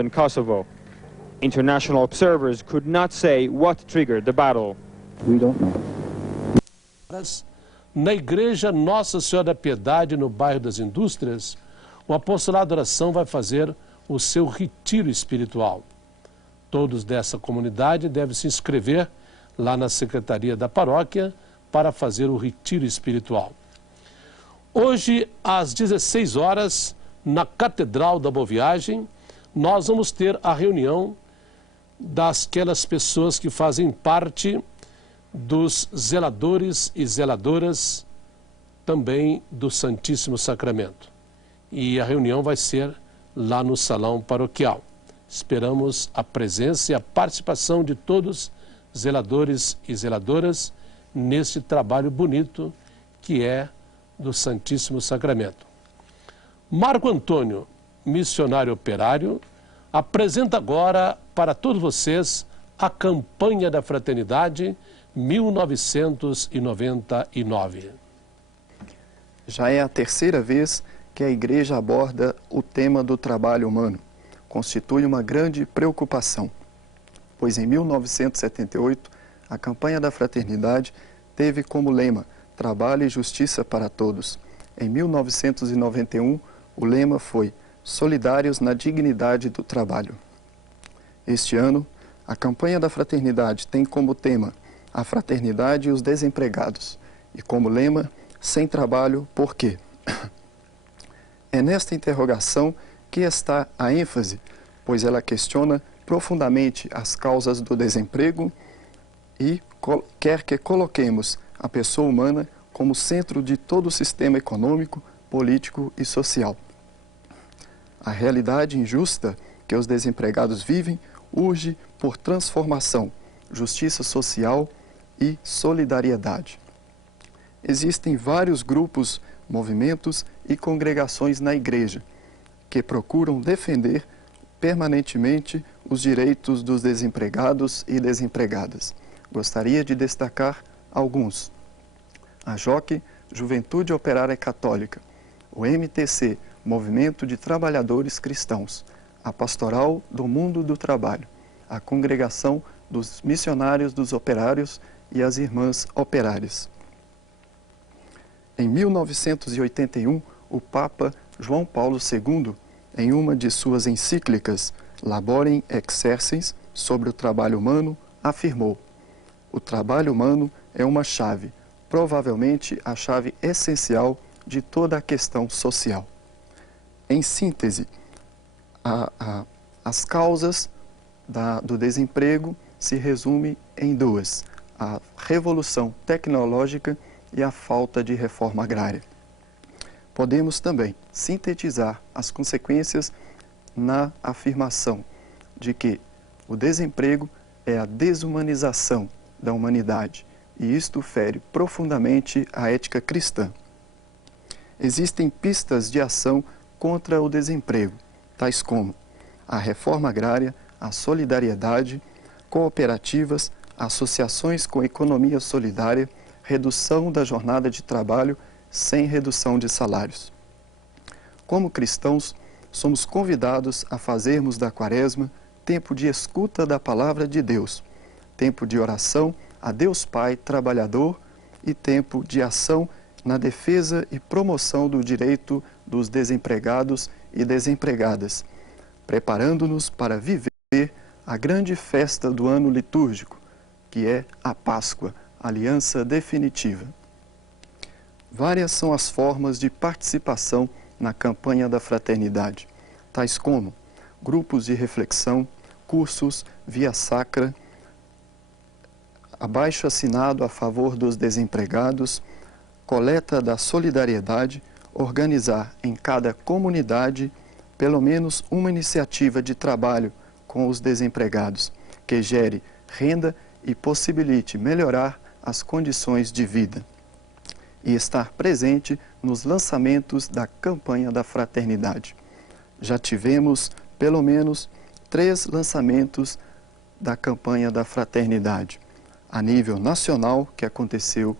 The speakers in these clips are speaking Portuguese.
in Kosovo. International observers could not say what triggered the battle. We don't know. Na igreja Nossa Senhora da Piedade, no bairro das Indústrias, o apostolado de oração vai fazer o seu retiro espiritual. Todos dessa comunidade devem se inscrever lá na secretaria da paróquia para fazer o retiro espiritual. Hoje, às 16 horas, na Catedral da Boa Viagem, nós vamos ter a reunião daquelas pessoas que fazem parte dos zeladores e zeladoras também do Santíssimo Sacramento. E a reunião vai ser lá no salão paroquial. Esperamos a presença e a participação de todos, zeladores e zeladoras, neste trabalho bonito que é do Santíssimo Sacramento. Marco Antônio, missionário operário, apresenta agora para todos vocês a Campanha da Fraternidade 1999. Já é a terceira vez que a Igreja aborda o tema do trabalho humano. Constitui uma grande preocupação, pois em 1978, a Campanha da Fraternidade teve como lema Trabalho e Justiça para Todos. Em 1991, o lema foi Solidários na Dignidade do Trabalho. Este ano, a Campanha da Fraternidade tem como tema a fraternidade e os desempregados, e como lema, sem trabalho, por quê? É nesta interrogação que está a ênfase, pois ela questiona profundamente as causas do desemprego e quer que coloquemos a pessoa humana como centro de todo o sistema econômico, político e social. A realidade injusta que os desempregados vivem urge por transformação, justiça social e solidariedade. Existem vários grupos, movimentos e congregações na Igreja que procuram defender permanentemente os direitos dos desempregados e desempregadas. Gostaria de destacar alguns. A JOC, Juventude Operária Católica, o MTC, Movimento de Trabalhadores Cristãos, a Pastoral do Mundo do Trabalho, a Congregação dos Missionários dos Operários e as Irmãs Operárias. Em 1981, o Papa João Paulo II, em uma de suas encíclicas, Laborem Exercens, sobre o trabalho humano, afirmou: o trabalho humano é uma chave, provavelmente a chave essencial de toda a questão social. Em síntese, as causas do desemprego se resumem em duas: a revolução tecnológica e a falta de reforma agrária. Podemos também sintetizar as consequências na afirmação de que o desemprego é a desumanização da humanidade e isto fere profundamente a ética cristã. Existem pistas de ação contra o desemprego, tais como a reforma agrária, a solidariedade, cooperativas, associações com economia solidária, redução da jornada de trabalho sem redução de salários. Como cristãos, somos convidados a fazermos da Quaresma tempo de escuta da palavra de Deus, tempo de oração a Deus Pai trabalhador e tempo de ação na defesa e promoção do direito dos desempregados e desempregadas, preparando-nos para viver a grande festa do ano litúrgico, que é a Páscoa, aliança definitiva. Várias são as formas de participação na campanha da fraternidade, tais como grupos de reflexão, cursos, via sacra, abaixo-assinado a favor dos desempregados, coleta da solidariedade, organizar em cada comunidade pelo menos uma iniciativa de trabalho com os desempregados, que gere renda e possibilite melhorar as condições de vida. E estar presente nos lançamentos da campanha da fraternidade. Já tivemos pelo menos 3 lançamentos da campanha da fraternidade. A nível nacional, que aconteceu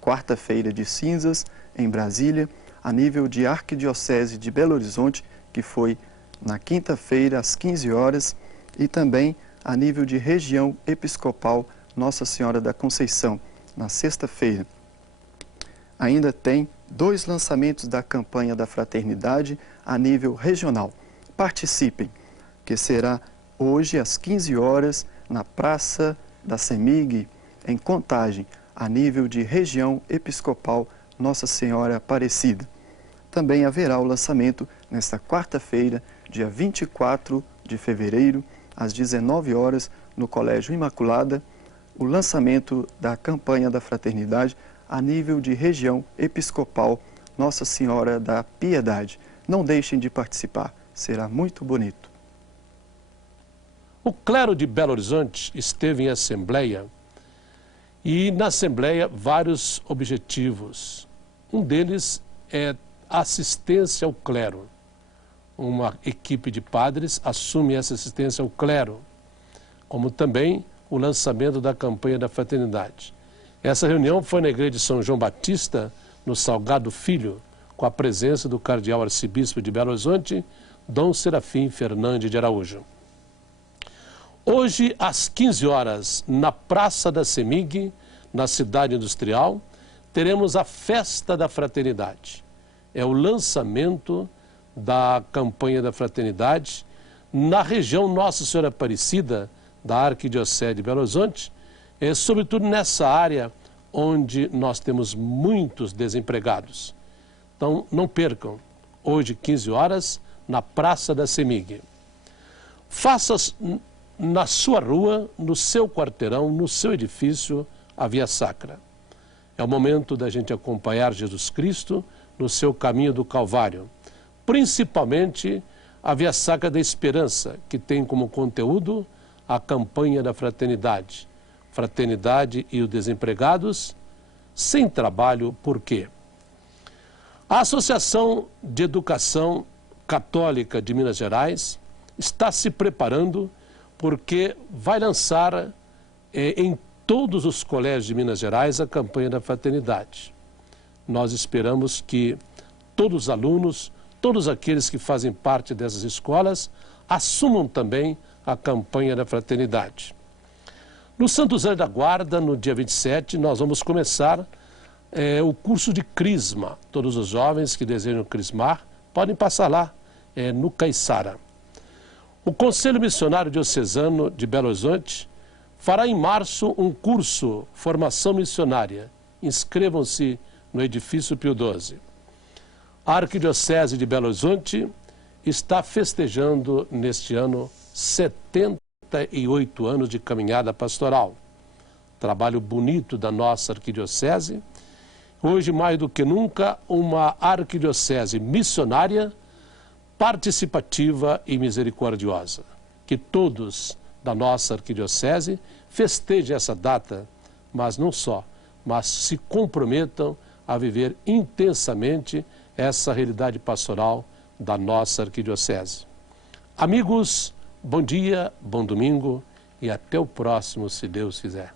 quarta-feira de cinzas, em Brasília, a nível de Arquidiocese de Belo Horizonte, que foi na quinta-feira, às 15 horas, e também a nível de região episcopal Nossa Senhora da Conceição, na sexta-feira. Ainda tem 2 lançamentos da campanha da fraternidade a nível regional. Participem, que será hoje às 15 horas na Praça da CEMIG, em Contagem, a nível de região episcopal Nossa Senhora Aparecida. Também haverá o lançamento nesta quarta-feira, dia 24 de fevereiro, às 19 horas, no Colégio Imaculada, o lançamento da campanha da fraternidade a nível de região episcopal Nossa Senhora da Piedade. Não deixem de participar, será muito bonito. O clero de Belo Horizonte esteve em assembleia e na assembleia vários objetivos. Um deles é assistência ao clero. Uma equipe de padres assume essa assistência ao clero, como também o lançamento da campanha da fraternidade. Essa reunião foi na igreja de São João Batista, no Salgado Filho, com a presença do cardeal arcebispo de Belo Horizonte, Dom Serafim Fernandes de Araújo. Hoje, às 15 horas, na Praça da CEMIG, na cidade industrial, teremos a Festa da Fraternidade. É o lançamento da campanha da fraternidade na região Nossa Senhora Aparecida, da Arquidiocese de Belo Horizonte, sobretudo nessa área onde nós temos muitos desempregados. Então, não percam, hoje, 15 horas, na Praça da CEMIG. Faça na sua rua, no seu quarteirão, no seu edifício, a Via Sacra. É o momento da gente acompanhar Jesus Cristo no seu caminho do Calvário, principalmente a Via Sacra da Esperança, que tem como conteúdo a campanha da fraternidade. Fraternidade e os desempregados sem trabalho, por quê? A Associação de Educação Católica de Minas Gerais está se preparando porque vai lançar em todos os colégios de Minas Gerais a campanha da fraternidade. Nós esperamos que todos os alunos, todos aqueles que fazem parte dessas escolas, assumam também a campanha da fraternidade. No Santo Anjos da Guarda, no dia 27, nós vamos começar o curso de Crisma. Todos os jovens que desejam crismar podem passar lá, no Caiçara. O Conselho Missionário Diocesano de Belo Horizonte fará em março um curso Formação Missionária. Inscrevam-se no Edifício Pio XII. A Arquidiocese de Belo Horizonte está festejando neste ano 78 anos de caminhada pastoral. Trabalho bonito da nossa arquidiocese. Hoje, mais do que nunca, uma arquidiocese missionária, participativa e misericordiosa. Que todos da nossa arquidiocese festejem essa data, mas não só, mas se comprometam a viver intensamente essa realidade pastoral da nossa arquidiocese. Amigos, bom dia, bom domingo e até o próximo, se Deus quiser.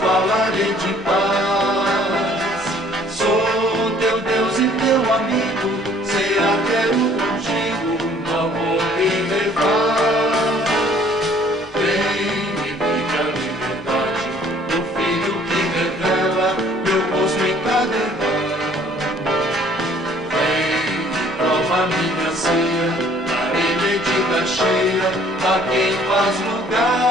Falarei de paz. Sou teu Deus e teu amigo, sei até o contigo, no amor me levar. Vem e vive a liberdade do Filho que revela meu rosto em cada irmão. Vem e prova minha ceia, darei medida cheia a quem faz lugar.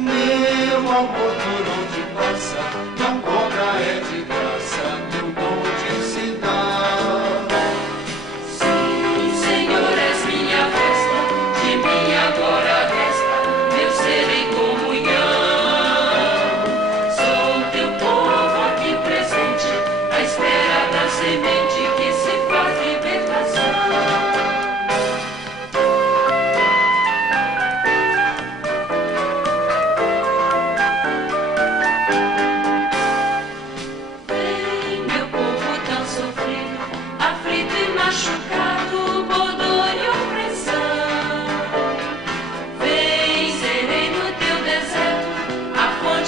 Meu amor por onde passa, não cobra, é de graça, meu dom de se dar. Sim, Senhor, és minha festa, de mim agora resta meu ser em comunhão. Sou teu povo aqui presente, à espera da semente que se faz libertação.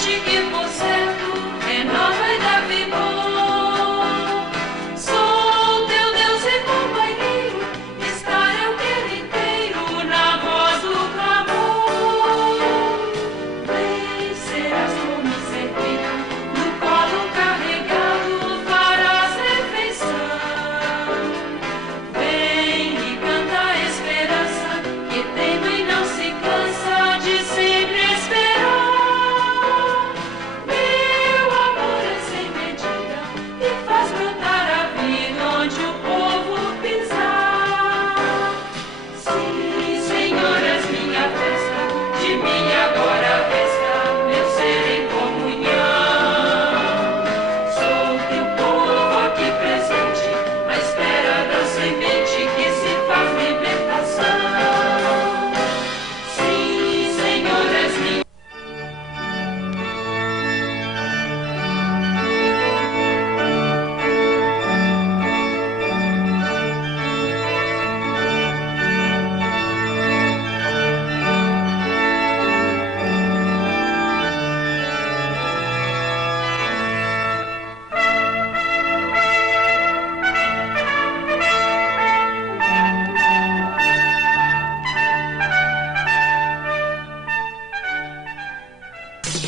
fonte que por certo renova e dá vigor. Sou teu Deus e companheiro, estar eu quero inteiro na voz do clamor. Vem, serás tu me servido, no colo carregado farás refeição. Vem e canta a esperança que tem e não se cansa de sempre esperar. Meu amor é sem medida e faz brotar a vida onde o povo pisar. Sim, Senhor, és minha festa, de mim agora resta meu ser em comunhão. Sou teu povo aqui presente, à espera da semente que se faz libertação. Sim, Senhor, és minha.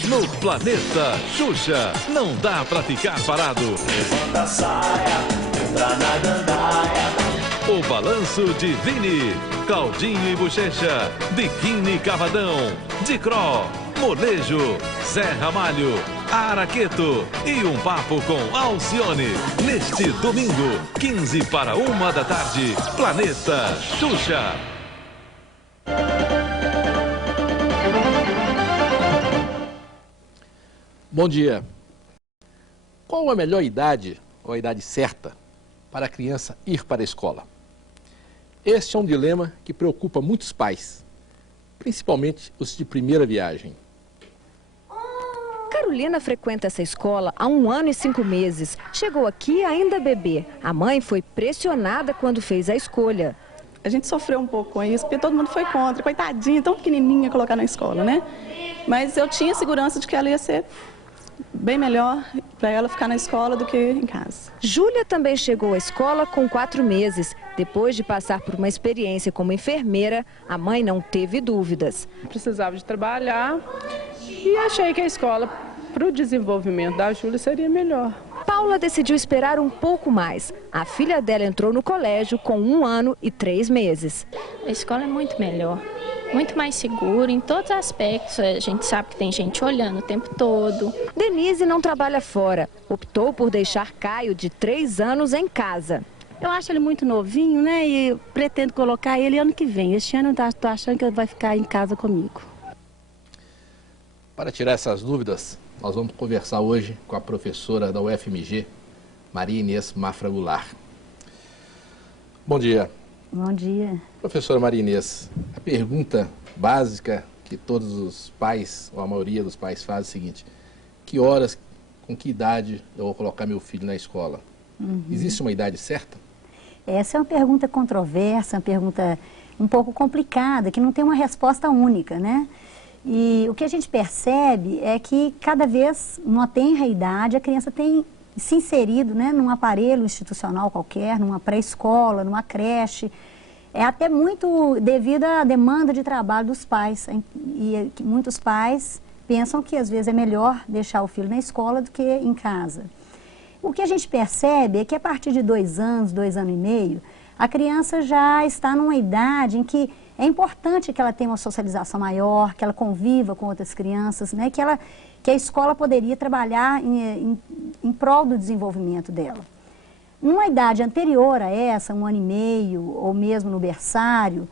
No Planeta Xuxa, não dá pra ficar parado. Levanta a saia, entra na gandaia. O balanço de Vini, Claudinho e Bochecha, Biquíni Cavadão, Dicró, Molejo, Zé Ramalho, Araqueto e um papo com Alcione. Neste domingo, 15 para 1 da tarde, Planeta Xuxa. Bom dia. Qual a melhor idade, ou a idade certa, para a criança ir para a escola? Este é um dilema que preocupa muitos pais, principalmente os de primeira viagem. Carolina frequenta essa escola há 1 ano e 5 meses. Chegou aqui ainda bebê. A mãe foi pressionada quando fez a escolha. A gente sofreu um pouco com isso, porque todo mundo foi contra. Coitadinha, tão pequenininha, colocar na escola, né? Mas eu tinha segurança de que ela ia ser bem melhor para ela ficar na escola do que em casa. Júlia também chegou à escola com 4 meses. Depois de passar por uma experiência como enfermeira, a mãe não teve dúvidas. Precisava de trabalhar e achei que a escola, para o desenvolvimento da Júlia, seria melhor. Paula decidiu esperar um pouco mais. A filha dela entrou no colégio com 1 ano e 3 meses. A escola é muito melhor, muito mais segura em todos os aspectos. A gente sabe que tem gente olhando o tempo todo. Denise não trabalha fora. Optou por deixar Caio, de 3 anos, em casa. Eu acho ele muito novinho, né? E eu pretendo colocar ele ano que vem. Este ano eu estou achando que ele vai ficar em casa comigo. Para tirar essas dúvidas, nós vamos conversar hoje com a professora da UFMG, Maria Inês Mafra Goulart. Bom dia. Bom dia. Professora Maria Inês, a pergunta básica que todos os pais, ou a maioria dos pais faz é o seguinte: que horas, com que idade eu vou colocar meu filho na escola? Existe uma idade certa? Essa é uma pergunta controversa, uma pergunta um pouco complicada, que não tem uma resposta única, né? E o que a gente percebe é que cada vez, numa tenra idade, a criança tem se inserido, né, num aparelho institucional qualquer, numa pré-escola, numa creche. É até muito devido à demanda de trabalho dos pais. E muitos pais pensam que às vezes é melhor deixar o filho na escola do que em casa. O que a gente percebe é que a partir de 2 anos, 2 anos e meio, a criança já está numa idade em que é importante que ela tenha uma socialização maior, que ela conviva com outras crianças, né? Que a escola poderia trabalhar em prol do desenvolvimento dela. Numa idade anterior a essa, 1 ano e meio, ou mesmo no berçário,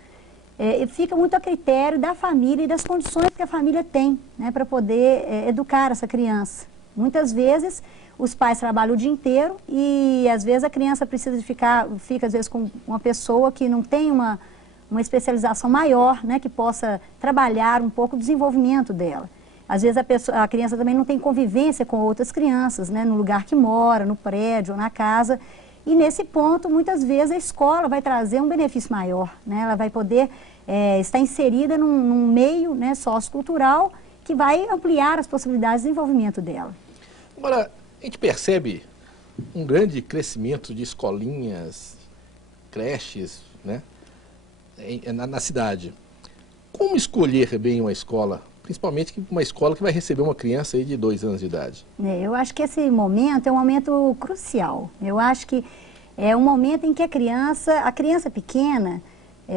fica muito a critério da família e das condições que a família tem, né, para poder educar essa criança. Muitas vezes os pais trabalham o dia inteiro e às vezes a criança precisa de fica às vezes com uma pessoa que não tem uma especialização maior, né, que possa trabalhar um pouco o desenvolvimento dela. Às vezes a criança também não tem convivência com outras crianças, né, no lugar que mora, no prédio ou na casa. E nesse ponto, muitas vezes, a escola vai trazer um benefício maior, né? Ela vai poder estar inserida num meio, né, sociocultural que vai ampliar as possibilidades de desenvolvimento dela. Agora, a gente percebe um grande crescimento de escolinhas, creches, né, na cidade. Como escolher bem uma escola, principalmente uma escola que vai receber uma criança aí de 2 anos de idade? Eu acho que esse momento é um momento crucial. Eu acho que é um momento em que a criança pequena,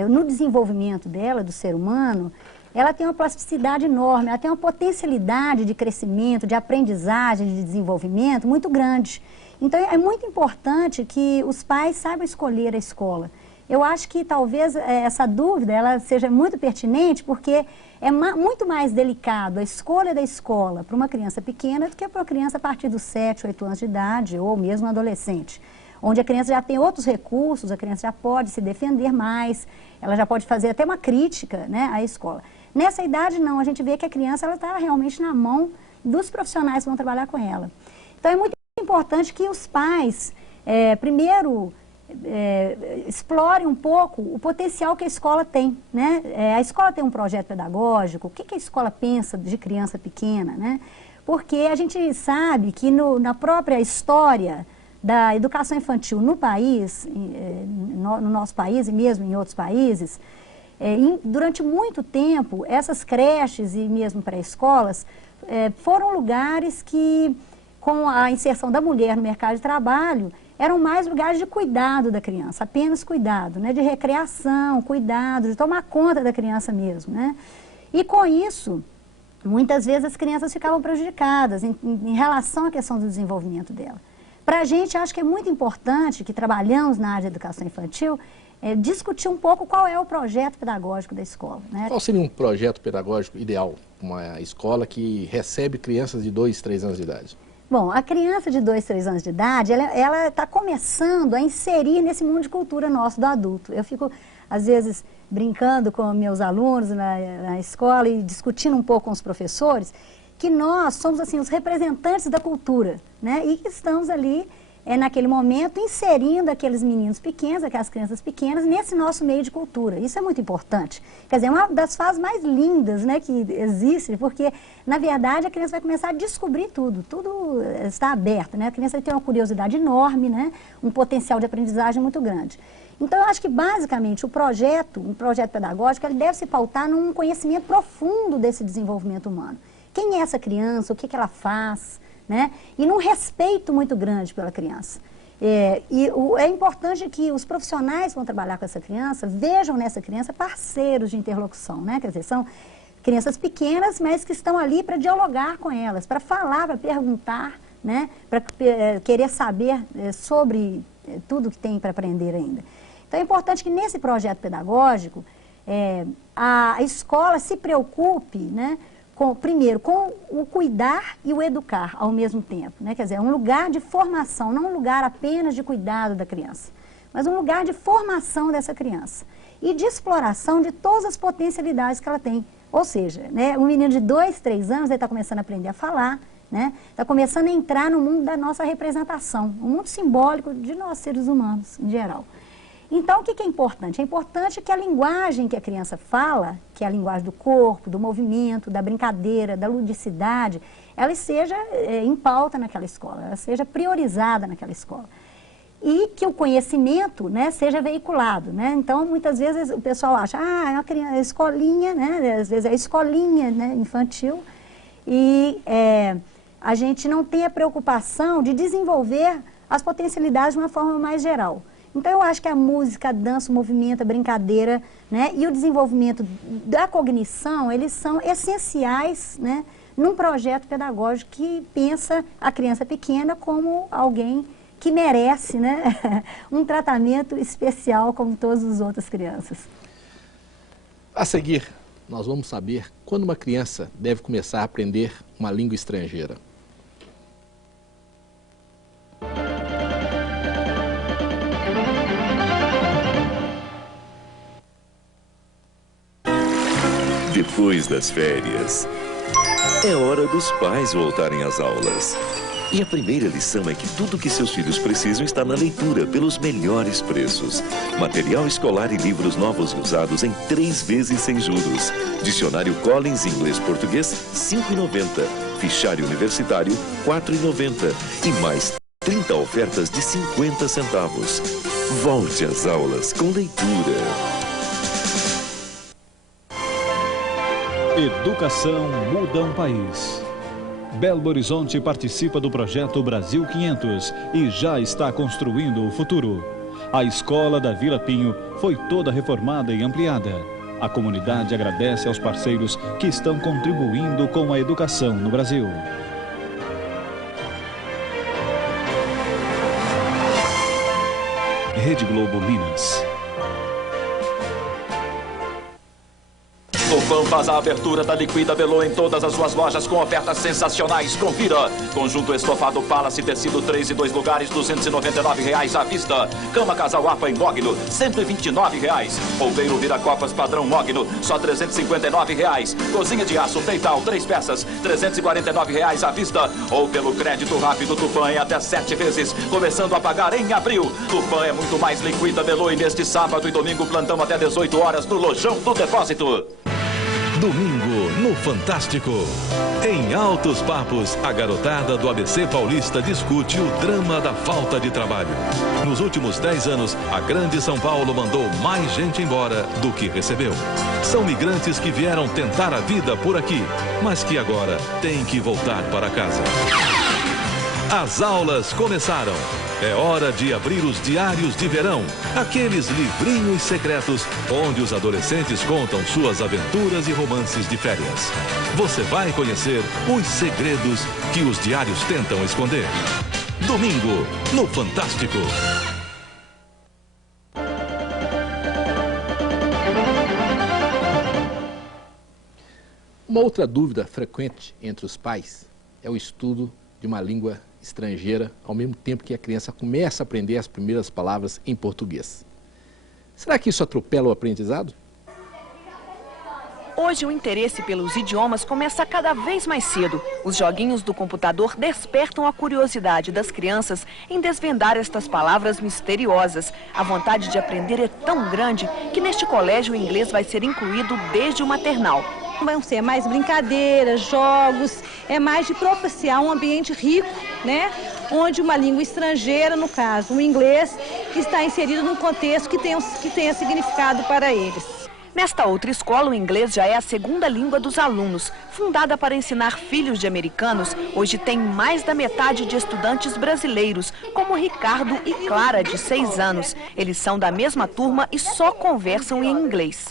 no desenvolvimento dela, do ser humano, ela tem uma plasticidade enorme, ela tem uma potencialidade de crescimento, de aprendizagem, de desenvolvimento muito grande. Então é muito importante que os pais saibam escolher a escola. Eu acho que talvez essa dúvida ela seja muito pertinente porque é muito mais delicado a escolha da escola para uma criança pequena do que para uma criança a partir dos 7, 8 anos de idade ou mesmo adolescente, onde a criança já tem outros recursos, a criança já pode se defender mais, ela já pode fazer até uma crítica, né, à escola. Nessa idade não, a gente vê que a criança está realmente na mão dos profissionais que vão trabalhar com ela. Então é muito importante que os pais, primeiro, explorem um pouco o potencial que a escola tem, né? A escola tem um projeto pedagógico, o que a escola pensa de criança pequena, né? Porque a gente sabe que na própria história da educação infantil no país, no nosso país e mesmo em outros países, durante muito tempo, essas creches e mesmo pré-escolas foram lugares que, com a inserção da mulher no mercado de trabalho, eram mais lugares de cuidado da criança, apenas cuidado, né, de recreação, cuidado, de tomar conta da criança mesmo, né? E com isso, muitas vezes as crianças ficavam prejudicadas em relação à questão do desenvolvimento dela. Para a gente, acho que é muito importante, que trabalhamos na área de educação infantil, discutir um pouco qual é o projeto pedagógico da escola, né? Qual seria um projeto pedagógico ideal para uma escola que recebe crianças de 2, 3 anos de idade? Bom, a criança de 2, 3 anos de idade, ela está começando a inserir nesse mundo de cultura nosso, do adulto. Eu fico, às vezes, brincando com meus alunos na escola e discutindo um pouco com os professores, que nós somos, assim, os representantes da cultura, né? E que estamos ali, naquele momento, inserindo aqueles meninos pequenos, aquelas crianças pequenas, nesse nosso meio de cultura. Isso é muito importante. Quer dizer, é uma das fases mais lindas, né, que existe, porque, na verdade, a criança vai começar a descobrir tudo está aberto, né? A criança tem uma curiosidade enorme, né? Um potencial de aprendizagem muito grande. Então, eu acho que, basicamente, um projeto pedagógico, ele deve se pautar num conhecimento profundo desse desenvolvimento humano. Quem é essa criança? O que ela faz? Né? E num respeito muito grande pela criança. É importante que os profissionais que vão trabalhar com essa criança vejam nessa criança parceiros de interlocução, né? Quer dizer, são crianças pequenas, mas que estão ali para dialogar com elas, para falar, para perguntar, né? Para querer saber sobre tudo que tem para aprender ainda. Então é importante que nesse projeto pedagógico a escola se preocupe, né? Primeiro, com o cuidar e o educar ao mesmo tempo, né? Quer dizer, um lugar de formação, não um lugar apenas de cuidado da criança, mas um lugar de formação dessa criança e de exploração de todas as potencialidades que ela tem. Ou seja, né, um menino de 2, 3 anos, ele está começando a aprender a falar, né? Está começando a entrar no mundo da nossa representação, o mundo simbólico de nós seres humanos, em geral. Então, o que é importante? É importante que a linguagem que a criança fala, que é a linguagem do corpo, do movimento, da brincadeira, da ludicidade, ela esteja em pauta naquela escola, ela seja priorizada naquela escola. E que o conhecimento, né, seja veiculado, né? Então, muitas vezes o pessoal acha, é uma criança, escolinha, né? Às vezes é escolinha, né, infantil, e a gente não tem a preocupação de desenvolver as potencialidades de uma forma mais geral. Então, eu acho que a música, a dança, o movimento, a brincadeira, né, e o desenvolvimento da cognição, eles são essenciais, né, num projeto pedagógico que pensa a criança pequena como alguém que merece, né, um tratamento especial como todas as outras crianças. A seguir, nós vamos saber quando uma criança deve começar a aprender uma língua estrangeira. Depois das férias, é hora dos pais voltarem às aulas. E a primeira lição é que tudo que seus filhos precisam está na leitura, pelos melhores preços. Material escolar e livros novos e usados em 3 vezes sem juros. Dicionário Collins Inglês-Português, R$ 5,90. Fichário Universitário, R$ 4,90. E mais 30 ofertas de 50 centavos. Volte às aulas com leitura. Educação muda um país. Belo Horizonte participa do projeto Brasil 500 e já está construindo o futuro. A escola da Vila Pinho foi toda reformada e ampliada. A comunidade agradece aos parceiros que estão contribuindo com a educação no Brasil. Rede Globo Minas. O Pão faz a abertura da Liquida Belô em todas as suas lojas com ofertas sensacionais. Confira. Conjunto estofado Palace tecido 3 e 2 lugares, R$ 299 à vista. Cama Casal Apa em Mogno, R$ 129. Roupeiro Viracopas padrão Mogno, só R$ 359. Cozinha de aço Deital 3 peças, R$ 349 à vista. Ou pelo crédito rápido Tupã em até 7 vezes, começando a pagar em abril. Tupã é muito mais Liquida Belô e neste sábado e domingo plantão até 18 horas no Lojão do Depósito. Domingo, no Fantástico. Em Altos Papos, a garotada do ABC Paulista discute o drama da falta de trabalho. Nos últimos 10 anos, a Grande São Paulo mandou mais gente embora do que recebeu. São migrantes que vieram tentar a vida por aqui, mas que agora têm que voltar para casa. As aulas começaram. É hora de abrir os diários de verão, aqueles livrinhos secretos onde os adolescentes contam suas aventuras e romances de férias. Você vai conhecer os segredos que os diários tentam esconder. Domingo, no Fantástico. Uma outra dúvida frequente entre os pais é o estudo de uma língua estrangeira, ao mesmo tempo que a criança começa a aprender as primeiras palavras em português. Será que isso atropela o aprendizado? Hoje o interesse pelos idiomas começa cada vez mais cedo. Os joguinhos do computador despertam a curiosidade das crianças em desvendar estas palavras misteriosas. A vontade de aprender é tão grande que neste colégio o inglês vai ser incluído desde o maternal. Vão ser mais brincadeiras, jogos, é mais de propiciar um ambiente rico, né? Onde uma língua estrangeira, no caso, o inglês, está inserido num contexto que tenha significado para eles. Nesta outra escola, o inglês já é a segunda língua dos alunos. Fundada para ensinar filhos de americanos, hoje tem mais da metade de estudantes brasileiros, como Ricardo e Clara, de 6 anos. Eles são da mesma turma e só conversam em inglês.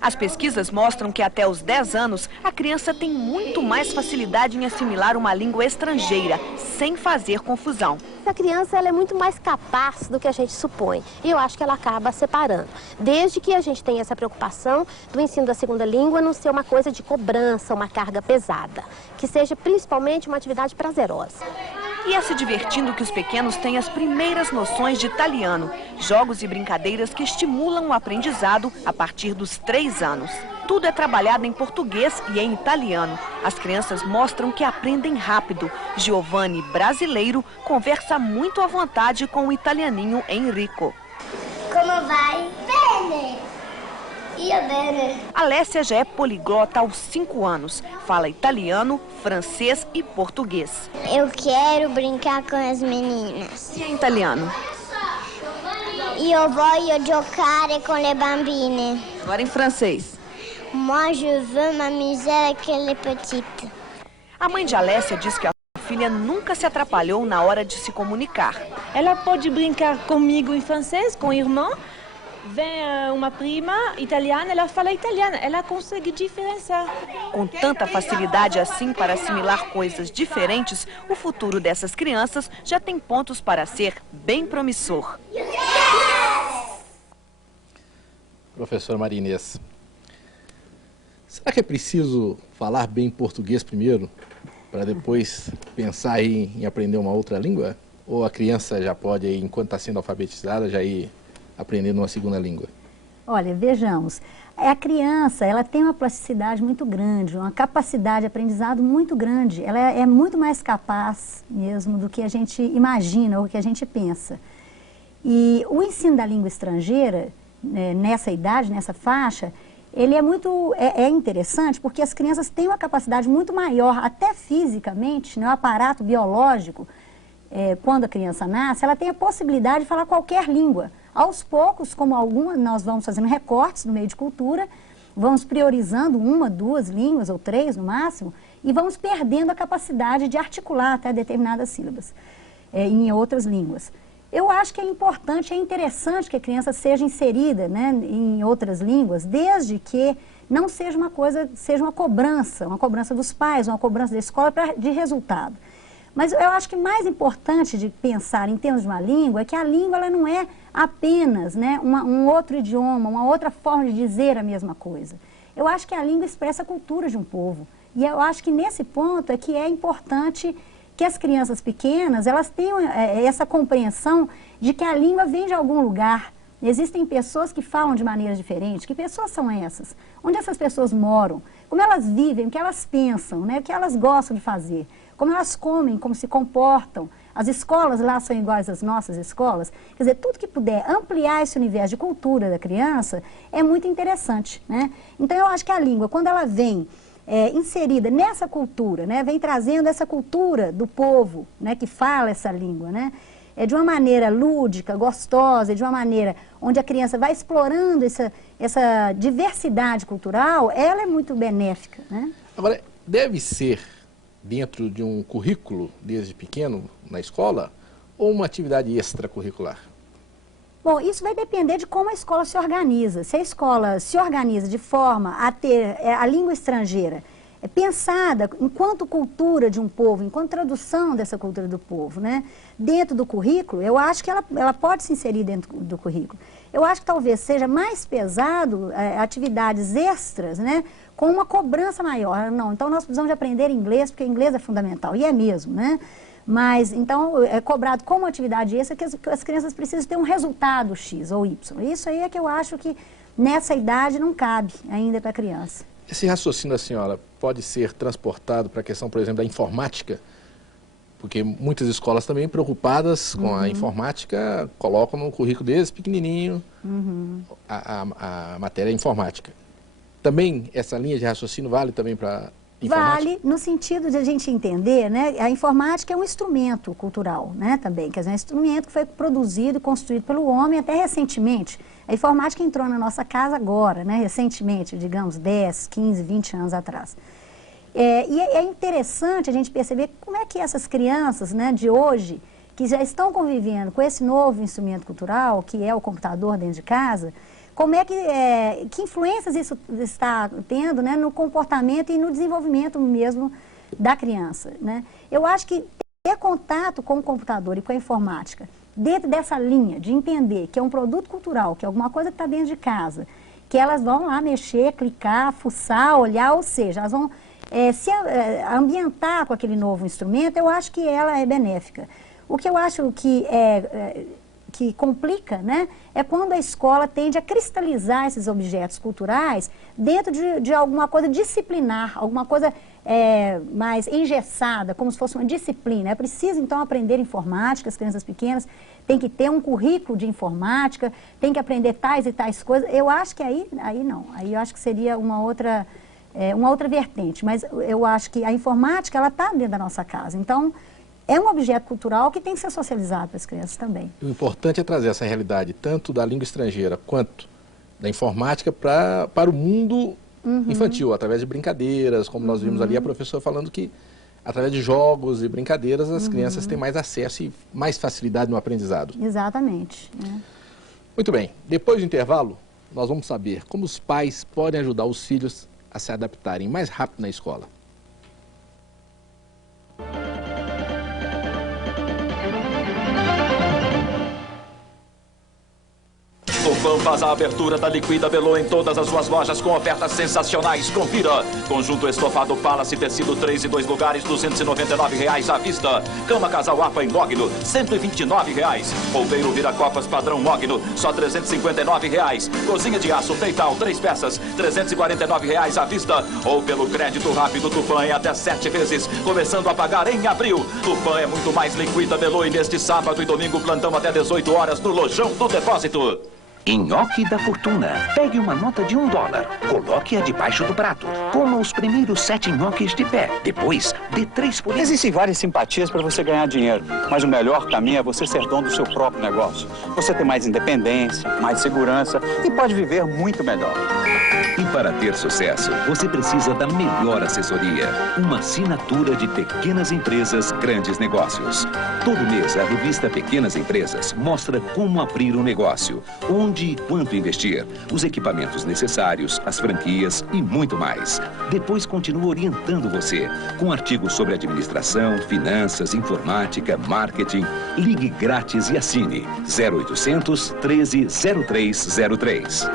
As pesquisas mostram que até os 10 anos, a criança tem muito mais facilidade em assimilar uma língua estrangeira, sem fazer confusão. A criança ela é muito mais capaz do que a gente supõe. E eu acho que ela acaba separando. Desde que a gente tenha essa preocupação do ensino da segunda língua não ser uma coisa de cobrança, uma carga pesada. Que seja principalmente uma atividade prazerosa. E é se divertindo que os pequenos têm as primeiras noções de italiano. Jogos e brincadeiras que estimulam o aprendizado a partir dos 3 anos. Tudo é trabalhado em português e em italiano. As crianças mostram que aprendem rápido. Giovanni, brasileiro, conversa muito à vontade com o italianinho Enrico. Como vai? Bene. Io bene. Alessia já é poliglota aos 5 anos. Fala italiano, francês e português. Eu quero brincar com as meninas. E em italiano? Io voglio giocare con le bambine. Agora em francês. Moi je veux m'amuser avec les petites. A mãe de Alessia diz que a filha nunca se atrapalhou na hora de se comunicar. Ela pode brincar comigo em francês, com o irmão. Vem uma prima italiana, ela fala italiano, ela consegue diferenciar. Com tanta facilidade assim para assimilar coisas diferentes, o futuro dessas crianças já tem pontos para ser bem promissor. Professora Maria Inês, será que é preciso falar bem português primeiro, para depois pensar em aprender uma outra língua? Ou a criança já pode, enquanto está sendo alfabetizada, já ir aprendendo uma segunda língua? Olha, vejamos, a criança, ela tem uma plasticidade muito grande, uma capacidade de aprendizado muito grande. Ela é muito mais capaz mesmo do que a gente imagina ou que a gente pensa. E o ensino da língua estrangeira, nessa idade, nessa faixa, ele é interessante porque as crianças têm uma capacidade muito maior, até fisicamente, né, o aparato biológico, quando a criança nasce, ela tem a possibilidade de falar qualquer língua. Aos poucos, como algumas, nós vamos fazendo recortes no meio de cultura, vamos priorizando 1, 2 línguas, ou 3 no máximo, e vamos perdendo a capacidade de articular até determinadas sílabas em outras línguas. Eu acho que é importante, é interessante que a criança seja inserida, né, em outras línguas, desde que não seja uma coisa, seja uma cobrança dos pais, uma cobrança da escola de resultado. Mas eu acho que mais importante de pensar em termos de uma língua é que a língua ela não é apenas, né, um outro idioma, uma outra forma de dizer a mesma coisa. Eu acho que a língua expressa a cultura de um povo. E eu acho que nesse ponto é que é importante que as crianças pequenas, elas tenham essa compreensão de que a língua vem de algum lugar. Existem pessoas que falam de maneiras diferentes. Que pessoas são essas? Onde essas pessoas moram? Como elas vivem? O que elas pensam? Né? O que elas gostam de fazer? Como elas comem? Como se comportam? As escolas lá são iguais às nossas escolas? Quer dizer, tudo que puder ampliar esse universo de cultura da criança é muito interessante, né? Então, eu acho que a língua, quando ela vem inserida nessa cultura, né, vem trazendo essa cultura do povo, né, que fala essa língua, né, de uma maneira lúdica, gostosa, de uma maneira onde a criança vai explorando essa diversidade cultural, ela é muito benéfica, né? Agora, deve ser dentro de um currículo desde pequeno na escola ou uma atividade extracurricular? Bom, isso vai depender de como a escola se organiza. Se a escola se organiza de forma a ter a língua estrangeira pensada enquanto cultura de um povo, enquanto tradução dessa cultura do povo, né, dentro do currículo, eu acho que ela pode se inserir dentro do currículo. Eu acho que talvez seja mais pesado atividades extras, né, com uma cobrança maior. Não, então nós precisamos de aprender inglês, porque inglês é fundamental, e é mesmo, né? Mas, então, é cobrado como atividade extra que as crianças precisam ter um resultado X ou Y. Isso aí é que eu acho que nessa idade não cabe ainda para a criança. Esse raciocínio da senhora pode ser transportado para a questão, por exemplo, da informática? Porque muitas escolas também preocupadas com a informática colocam no currículo desde pequenininho a matéria informática. Também essa linha de raciocínio vale também para informática? Vale no sentido de a gente entender, né, a informática é um instrumento cultural, né, também, quer dizer, é um instrumento que foi produzido e construído pelo homem até recentemente. A informática entrou na nossa casa agora, né, recentemente, digamos 10, 15, 20 anos atrás. E é interessante a gente perceber como é que essas crianças, né, de hoje, que já estão convivendo com esse novo instrumento cultural, que é o computador dentro de casa, como é que influências isso está tendo, né, no comportamento e no desenvolvimento mesmo da criança, né? Eu acho que ter contato com o computador e com a informática, dentro dessa linha de entender que é um produto cultural, que é alguma coisa que está dentro de casa, que elas vão lá mexer, clicar, fuçar, olhar, ou seja, elas vão se ambientar com aquele novo instrumento, eu acho que ela é benéfica. O que eu acho que complica, né, é quando a escola tende a cristalizar esses objetos culturais dentro de alguma coisa disciplinar, alguma coisa mais engessada, como se fosse uma disciplina. É preciso, então, aprender informática, as crianças pequenas têm que ter um currículo de informática, têm que aprender tais e tais coisas. Eu acho que aí não, aí eu acho que seria uma outra vertente, mas eu acho que a informática, ela está dentro da nossa casa, então é um objeto cultural que tem que ser socializado para as crianças também. O importante é trazer essa realidade, tanto da língua estrangeira quanto da informática, para o mundo infantil, através de brincadeiras, como nós vimos ali a professora falando que, através de jogos e brincadeiras, as crianças têm mais acesso e mais facilidade no aprendizado. Exatamente. Muito bem, depois do intervalo, nós vamos saber como os pais podem ajudar os filhos a se adaptarem mais rápido na escola. Faz a abertura da Liquida Belô em todas as suas lojas com ofertas sensacionais. Confira. Conjunto estofado Palace tecido 3 e 2 lugares, R$ 299 à vista. Cama casal APA em mogno, R$ 129. Roupeiro vira-copas padrão mogno, só R$ 359. Cozinha de aço Feital, 3 peças, R$ 349 à vista. Ou pelo crédito rápido Tupã em até 7 vezes, começando a pagar em abril. Tupã é muito mais. Liquida Belô e neste sábado e domingo plantão até 18 horas no Lojão do Depósito. Nhoque da Fortuna. Pegue uma nota de $1, coloque-a debaixo do prato. Coma os primeiros 7 nhoques de pé. Depois, dê 3 por... Existem várias simpatias para você ganhar dinheiro, mas o melhor caminho é você ser dono do seu próprio negócio. Você tem mais independência, mais segurança e pode viver muito melhor. E para ter sucesso, você precisa da melhor assessoria. Uma assinatura de Pequenas Empresas, Grandes Negócios. Todo mês, a revista Pequenas Empresas mostra como abrir um negócio, onde e quanto investir, os equipamentos necessários, as franquias e muito mais. Depois continua orientando você, com artigos sobre administração, finanças, informática, marketing. Ligue grátis e assine 0800 13 0303.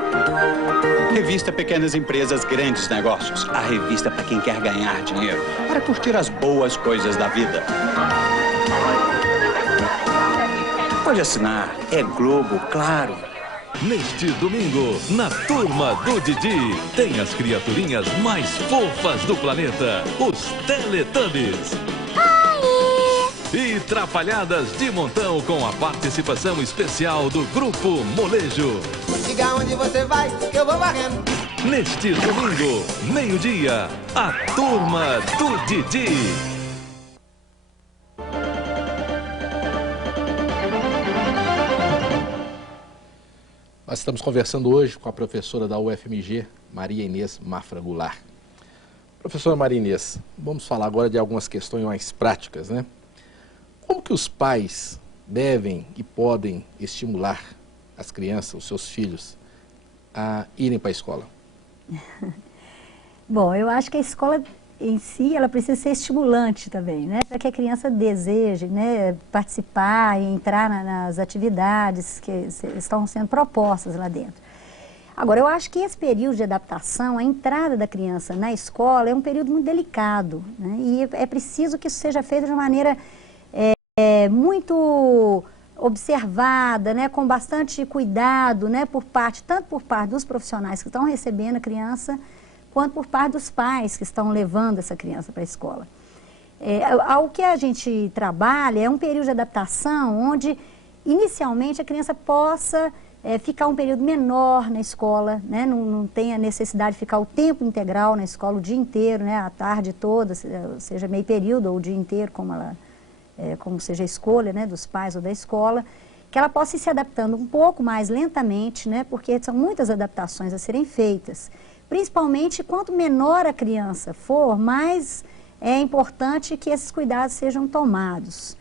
Revista Pequenas Empresas, Grandes Negócios. A revista para quem quer ganhar dinheiro, para curtir as boas coisas da vida. Pode assinar. É Globo, claro. Neste domingo, na Turma do Didi, tem as criaturinhas mais fofas do planeta, os Teletubbies. E Trapalhadas de montão com a participação especial do Grupo Molejo. Diga onde você vai, que eu vou varrendo. Neste domingo, meio-dia, a Turma do Didi. Nós estamos conversando hoje com a professora da UFMG, Maria Inês Mafra Goulart. Professora Maria Inês, vamos falar agora de algumas questões mais práticas, né? Como que os pais devem e podem estimular as crianças, os seus filhos, a irem para a escola? Bom, eu acho que a escola em si, ela precisa ser estimulante também, né? Para que a criança deseje, né, participar e entrar nas atividades que estão sendo propostas lá dentro. Agora, eu acho que esse período de adaptação, a entrada da criança na escola é um período muito delicado, né? E é preciso que isso seja feito de uma maneira muito observada, né, com bastante cuidado, né, tanto por parte dos profissionais que estão recebendo a criança, quanto por parte dos pais que estão levando essa criança para a escola. O que a gente trabalha é um período de adaptação onde, inicialmente, a criança possa ficar um período menor na escola, né, não tem a necessidade de ficar o tempo integral na escola, o dia inteiro, né, a tarde toda, seja meio período ou o dia inteiro, como seja a escolha, né, dos pais ou da escola, que ela possa ir se adaptando um pouco mais lentamente, né, porque são muitas adaptações a serem feitas. Principalmente, quanto menor a criança for, mais é importante que esses cuidados sejam tomados.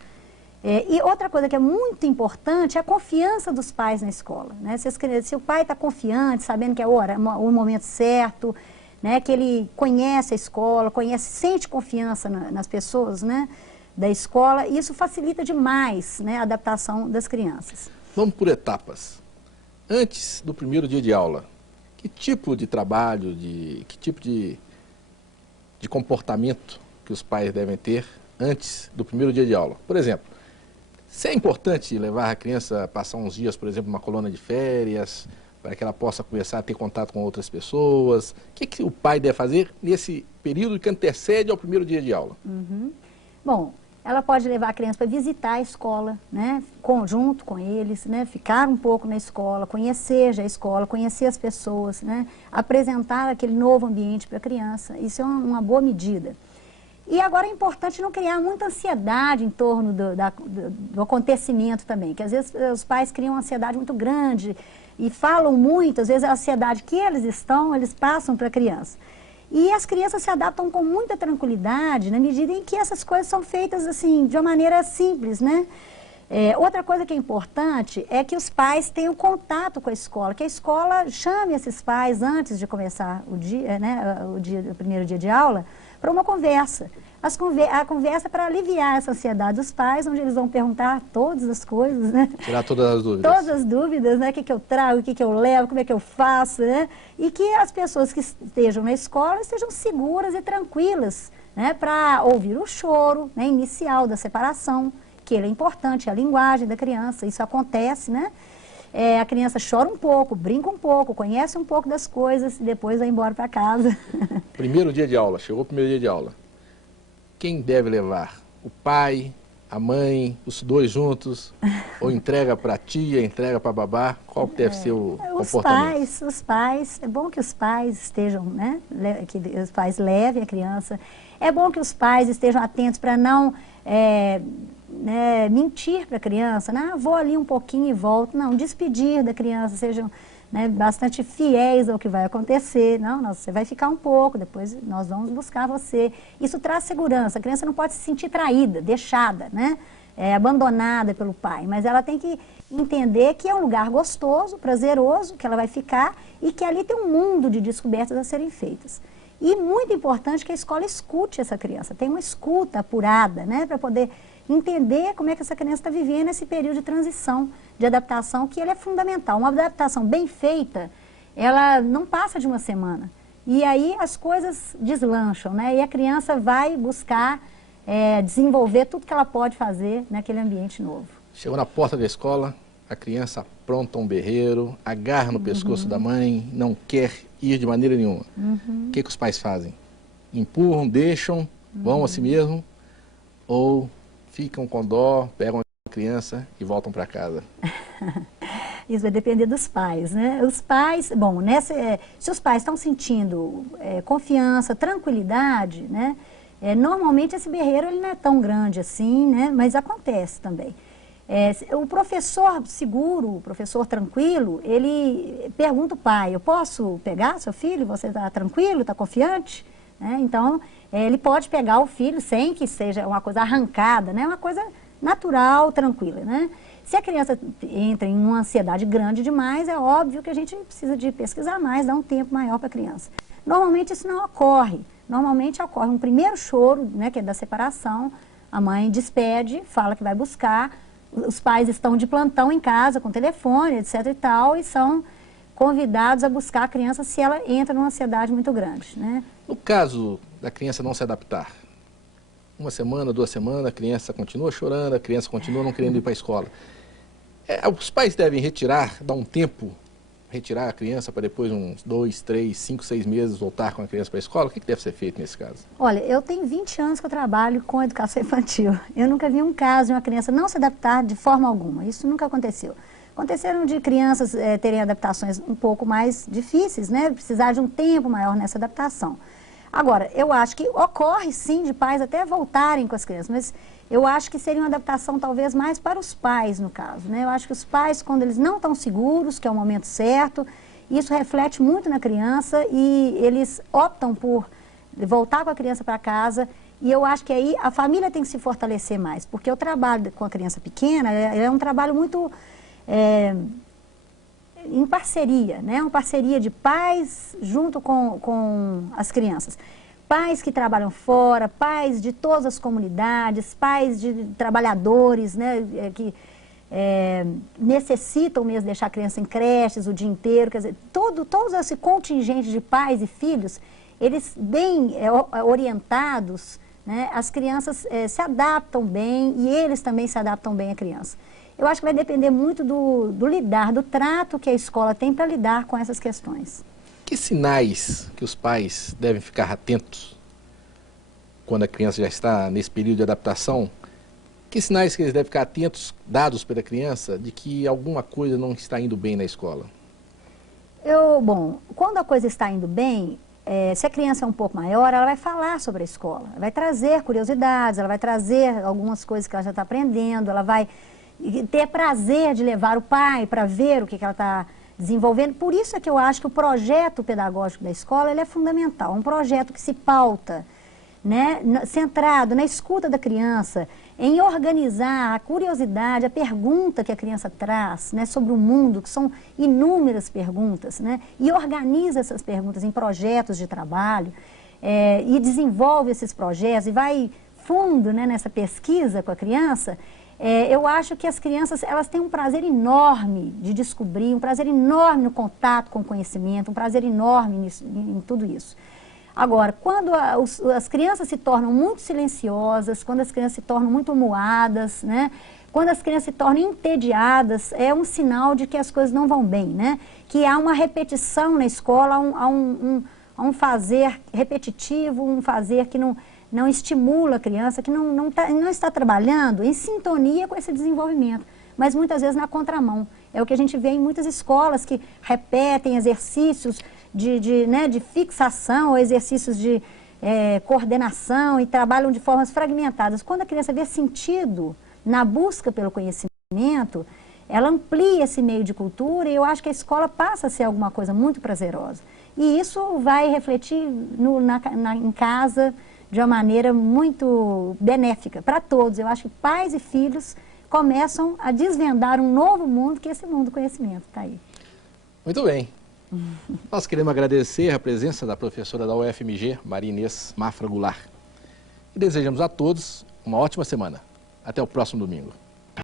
E outra coisa que é muito importante é a confiança dos pais na escola, né? Se o pai está confiante, sabendo que é o momento certo, né, que ele conhece a escola, sente confiança nas pessoas, né, da escola, isso facilita demais, né, a adaptação das crianças. Vamos por etapas. Antes do primeiro dia de aula, que tipo de trabalho, que tipo de comportamento que os pais devem ter antes do primeiro dia de aula? Por exemplo, se é importante levar a criança a passar uns dias, por exemplo, numa colônia de férias, para que ela possa começar a ter contato com outras pessoas, o que o pai deve fazer nesse período que antecede ao primeiro dia de aula? Bom, ela pode levar a criança para visitar a escola, né, junto com eles, né, ficar um pouco na escola, conhecer já a escola, conhecer as pessoas, né, apresentar aquele novo ambiente para a criança. Isso é uma boa medida. E agora é importante não criar muita ansiedade em torno do acontecimento também, que às vezes os pais criam uma ansiedade muito grande e falam muito, às vezes a ansiedade que eles passam para a criança. E as crianças se adaptam com muita tranquilidade na medida em que essas coisas são feitas assim, de uma maneira simples, né? Outra coisa que é importante é que os pais tenham contato com a escola, que a escola chame esses pais antes de começar o dia, né, o primeiro dia de aula, para uma conversa. A conversa para aliviar essa ansiedade dos pais, onde eles vão perguntar todas as coisas, né? Tirar todas as dúvidas. Todas as dúvidas, né? O que eu trago, o que eu levo, como é que eu faço, né? E que as pessoas que estejam na escola estejam seguras e tranquilas, né? Para ouvir o choro, né? Inicial da separação, que ele é importante, a linguagem da criança, isso acontece, né? A criança chora um pouco, brinca um pouco, conhece um pouco das coisas e depois vai embora para casa. Primeiro dia de aula, chegou o primeiro dia de aula. Quem deve levar? O pai, a mãe, os dois juntos? Ou entrega para a tia, entrega para a babá? Qual deve ser o comportamento? Os pais, é bom que os pais estejam, né? Que os pais levem a criança. É bom que os pais estejam atentos para não mentir para a criança, né? Vou ali um pouquinho e volto. Não, despedir da criança, sejam, né, bastante fiéis ao que vai acontecer. Não, você vai ficar um pouco, depois nós vamos buscar você. Isso traz segurança. A criança não pode se sentir traída, deixada, né? Abandonada pelo pai, mas ela tem que entender que é um lugar gostoso, prazeroso, que ela vai ficar e que ali tem um mundo de descobertas a serem feitas. E muito importante que a escola escute essa criança, tenha uma escuta apurada, né, para poder entender como é que essa criança está vivendo esse período de transição, de adaptação, que ele é fundamental. Uma adaptação bem feita, ela não passa de uma semana. E aí as coisas deslancham, né? E a criança vai buscar desenvolver tudo que ela pode fazer naquele ambiente novo. Chegou na porta da escola, a criança apronta um berreiro, agarra no pescoço da mãe, não quer ir de maneira nenhuma. O que os pais fazem? Empurram, deixam, vão a si mesmo, ou ficam com dó, pegam a criança e voltam para casa? Isso vai depender dos pais, né? Os pais, bom, se os pais estão sentindo confiança, tranquilidade, né? Normalmente esse berreiro ele não é tão grande assim, né? Mas acontece também. O professor seguro, o professor tranquilo, ele pergunta ao pai: eu posso pegar seu filho? Você está tranquilo, está confiante? Então, ele pode pegar o filho sem que seja uma coisa arrancada, né? Uma coisa natural, tranquila, né? Se a criança entra em uma ansiedade grande demais, é óbvio que a gente precisa de pesquisar mais, dar um tempo maior para a criança. Normalmente isso não ocorre. Normalmente ocorre um primeiro choro, né, que é da separação, a mãe despede, fala que vai buscar, os pais estão de plantão em casa, com telefone, etc e tal, e são convidados a buscar a criança se ela entra numa ansiedade muito grande, né? No caso da criança não se adaptar, uma semana, 2 semanas, a criança continua chorando, a criança continua não querendo ir para a escola. Os pais devem retirar, dar um tempo, retirar a criança para depois uns 2, 3, 5, 6 meses voltar com a criança para a escola? O que deve ser feito nesse caso? Olha, eu tenho 20 anos que eu trabalho com educação infantil. Eu nunca vi um caso de uma criança não se adaptar de forma alguma. Isso nunca aconteceu. Aconteceram de crianças terem adaptações um pouco mais difíceis, né? Precisar de um tempo maior nessa adaptação. Agora, eu acho que ocorre sim de pais até voltarem com as crianças, mas eu acho que seria uma adaptação talvez mais para os pais, no caso, né? Eu acho que os pais, quando eles não estão seguros, que é o momento certo, isso reflete muito na criança e eles optam por voltar com a criança para casa. E eu acho que aí a família tem que se fortalecer mais, porque o trabalho com a criança pequena é um trabalho muito em parceria, né? Uma parceria de pais junto com as crianças. Pais que trabalham fora, pais de todas as comunidades, pais de trabalhadores, né? Que necessitam mesmo deixar a criança em creches o dia inteiro. Quer dizer, todo esse contingente de pais e filhos, eles bem orientados, né? As crianças se adaptam bem e eles também se adaptam bem à criança. Eu acho que vai depender muito do lidar, do trato que a escola tem para lidar com essas questões. Que sinais que os pais devem ficar atentos quando a criança já está nesse período de adaptação? Que sinais que eles devem ficar atentos, dados pela criança, de que alguma coisa não está indo bem na escola? Bom, quando a coisa está indo bem, se a criança é um pouco maior, ela vai falar sobre a escola, ela vai trazer curiosidades, ela vai trazer algumas coisas que ela já está aprendendo, ela vai ter prazer de levar o pai para ver o que ela está desenvolvendo. Por isso é que eu acho que o projeto pedagógico da escola ele é fundamental. Um projeto que se pauta, né, centrado na escuta da criança, em organizar a curiosidade, a pergunta que a criança traz, né, sobre o mundo, que são inúmeras perguntas, né, e organiza essas perguntas em projetos de trabalho. e desenvolve esses projetos e vai fundo, né, nessa pesquisa com a criança, eu acho que as crianças elas têm um prazer enorme de descobrir, um prazer enorme no contato com o conhecimento, um prazer enorme em tudo isso. Agora, quando as crianças se tornam muito silenciosas, quando as crianças se tornam muito moadas, né, quando as crianças se tornam entediadas, é um sinal de que as coisas não vão bem, né? Que há uma repetição na escola, há um fazer repetitivo, um fazer que não estimula a criança, que não está trabalhando em sintonia com esse desenvolvimento, mas muitas vezes na contramão. É o que a gente vê em muitas escolas que repetem exercícios de fixação ou exercícios de coordenação e trabalham de formas fragmentadas. Quando a criança vê sentido na busca pelo conhecimento, ela amplia esse meio de cultura e eu acho que a escola passa a ser alguma coisa muito prazerosa. E isso vai refletir em casa de uma maneira muito benéfica para todos. Eu acho que pais e filhos começam a desvendar um novo mundo, que é esse mundo do conhecimento. Está aí. Muito bem. Nós queremos agradecer a presença da professora da UFMG, Maria Inês Mafra Goulart. E desejamos a todos uma ótima semana. Até o próximo domingo.